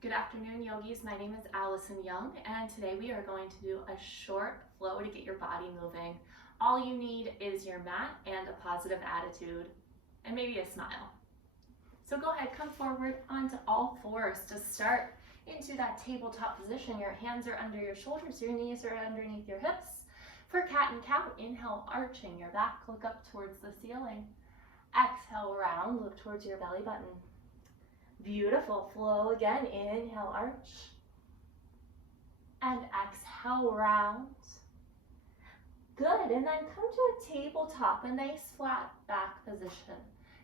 Good afternoon, yogis. My name is Allison Young, and today we are going to do a short flow to get your body moving. All you need is your mat and a positive attitude, and maybe a smile. So go ahead, come forward onto all fours to start into that tabletop position. Your hands are under your shoulders, your knees are underneath your hips. For cat and cow, inhale, arching your back, look up towards the ceiling. Exhale, round, look towards your belly button. Beautiful, flow again, inhale, arch, and exhale, round. Good, and then come to a tabletop, a nice flat back position.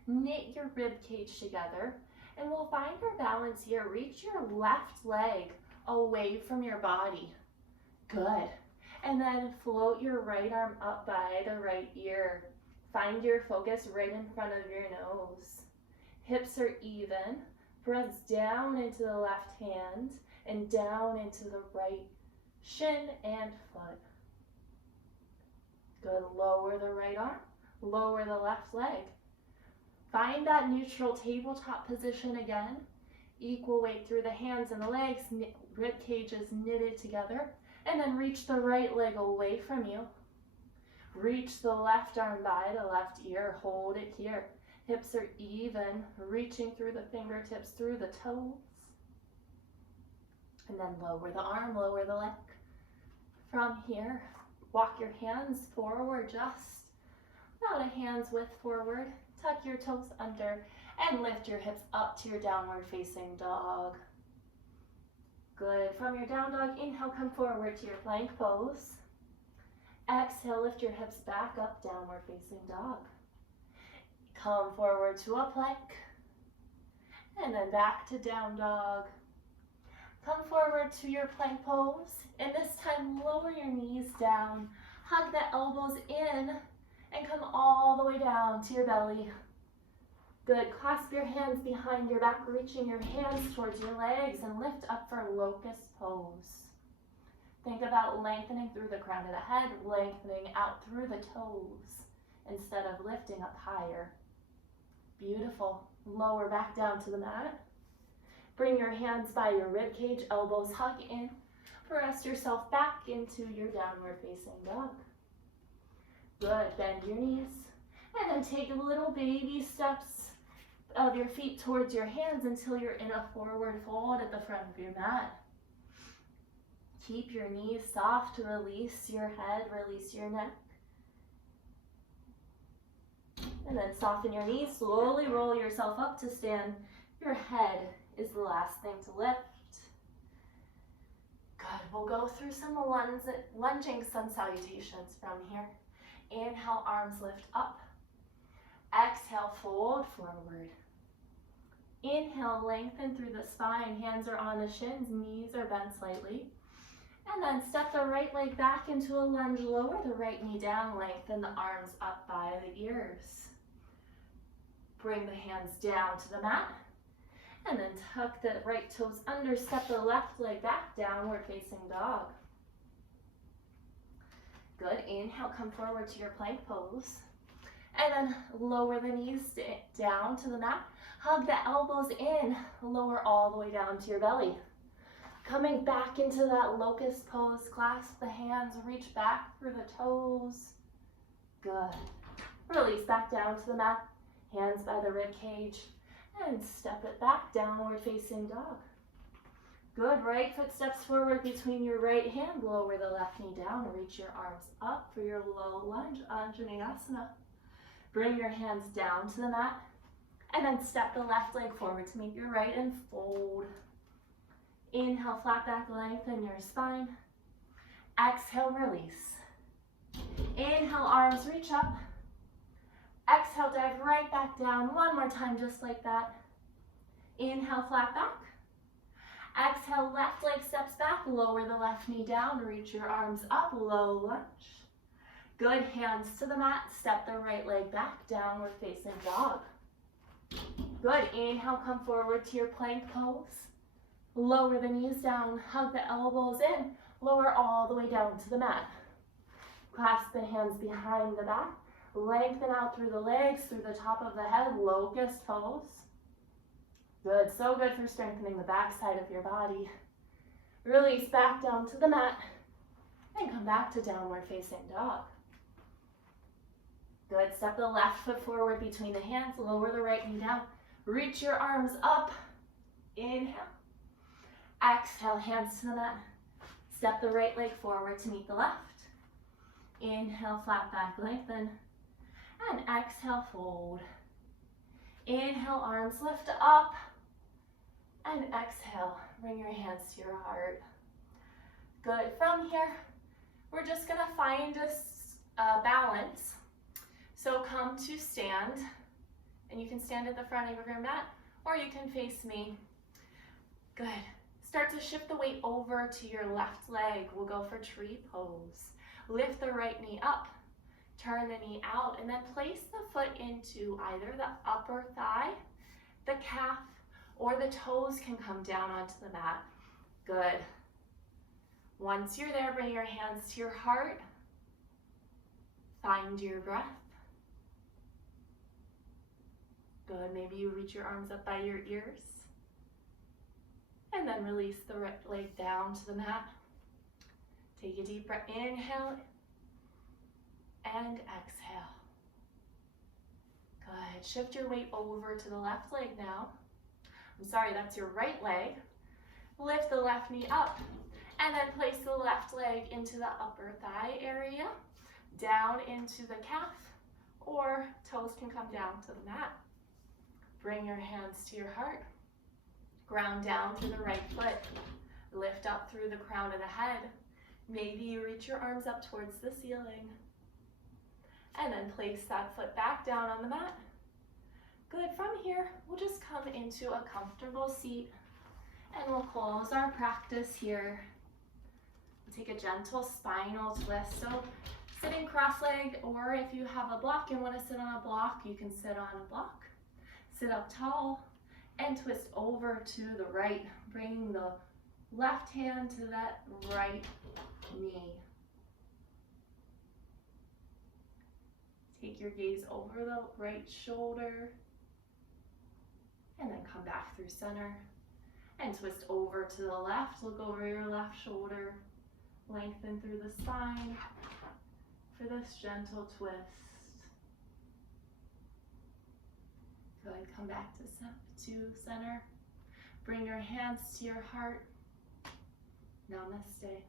Knit your rib cage together, and we'll find our balance here. Reach your left leg away from your body. Good, and then float your right arm up by the right ear. Find your focus right in front of your nose. Hips are even. Press down into the left hand and down into the right shin and foot. Good, lower the right arm, lower the left leg. Find that neutral tabletop position again. Equal weight through the hands and the legs, rib cages knitted together, and then reach the right leg away from you. Reach the left arm by the left ear, hold it here. Hips are even, reaching through the fingertips, through the toes. And then lower the arm, lower the leg. From here, walk your hands forward, just about a hand's width forward. Tuck your toes under and lift your hips up to your downward facing dog. Good. From your down dog, inhale, come forward to your plank pose. Exhale, lift your hips back up, downward facing dog. Come forward to a plank, and then back to down dog. Come forward to your plank pose, and this time lower your knees down, hug the elbows in, and come all the way down to your belly. Good, clasp your hands behind your back, reaching your hands towards your legs, and lift up for locust pose. Think about lengthening through the crown of the head, lengthening out through the toes, instead of lifting up higher. Beautiful. Lower back down to the mat. Bring your hands by your rib cage, elbows hug in. Press yourself back into your downward facing dog. Good, bend your knees. And then take little baby steps of your feet towards your hands until you're in a forward fold at the front of your mat. Keep your knees soft to release your head, release your neck. And then soften your knees, slowly roll yourself up to stand. Your head is the last thing to lift. Good, we'll go through some lunging sun salutations from here. Inhale, arms lift up. Exhale, fold forward. Inhale, lengthen through the spine, hands are on the shins, knees are bent slightly. And then step the right leg back into a lunge, lower the right knee down, lengthen the arms up by the ears. Bring the hands down to the mat, and then tuck the right toes under, step the left leg back, downward facing dog. Good, inhale, come forward to your plank pose, and then lower the knees down to the mat, hug the elbows in, lower all the way down to your belly. Coming back into that locust pose, clasp the hands, reach back through the toes. Good. Release back down to the mat, hands by the rib cage, and step it back, downward facing dog. Good, right foot steps forward between your right hand, lower the left knee down, reach your arms up for your low lunge, Anjaneyasana. Bring your hands down to the mat, and then step the left leg forward to meet your right and fold. Inhale, flat back, lengthen your spine. Exhale, release. Inhale, arms reach up. Exhale, dive right back down. One more time, just like that. Inhale, flat back. Exhale, left leg steps back. Lower the left knee down. Reach your arms up, low lunge. Good, hands to the mat. Step the right leg back, downward facing dog. Good, inhale, come forward to your plank pose. Lower the knees down, hug the elbows in, lower all the way down to the mat. Clasp the hands behind the back, lengthen out through the legs, through the top of the head, locust pose. Good, so good for strengthening the back side of your body. Release back down to the mat and come back to downward facing dog. Good, step the left foot forward between the hands, lower the right knee down, reach your arms up, inhale, exhale, hands to the mat, step the right leg forward to meet the left, inhale, flat back, lengthen, and exhale, fold. Inhale, arms lift up, and exhale, bring your hands to your heart. Good, from here, we're just gonna find a balance. So come to stand, and you can stand at the front of your mat, or you can face me. Good. Start to shift the weight over to your left leg. We'll go for tree pose. Lift the right knee up, turn the knee out, and then place the foot into either the upper thigh, the calf, or the toes can come down onto the mat. Good. Once you're there, bring your hands to your heart. Find your breath. Good, maybe you reach your arms up by your ears. And then release the right leg down to the mat. Take a deep breath, inhale, and exhale. Good, shift your weight over to the left leg now. I'm sorry, that's your right leg. Lift the left knee up, and then place the left leg into the upper thigh area, down into the calf, or toes can come down to the mat. Bring your hands to your heart. Ground down through the right foot. Lift up through the crown of the head. Maybe you reach your arms up towards the ceiling. And then place that foot back down on the mat. Good, from here, we'll just come into a comfortable seat and we'll close our practice here. We'll take a gentle spinal twist. So sitting cross-legged, or if you have a block and want to sit on a block, you can sit on a block. Sit up tall and twist over to the right, bringing the left hand to that right knee. Take your gaze over the right shoulder and then come back through center and twist over to the left. Look over your left shoulder, lengthen through the spine for this gentle twist. Good, come back to center. Bring your hands to your heart. Namaste.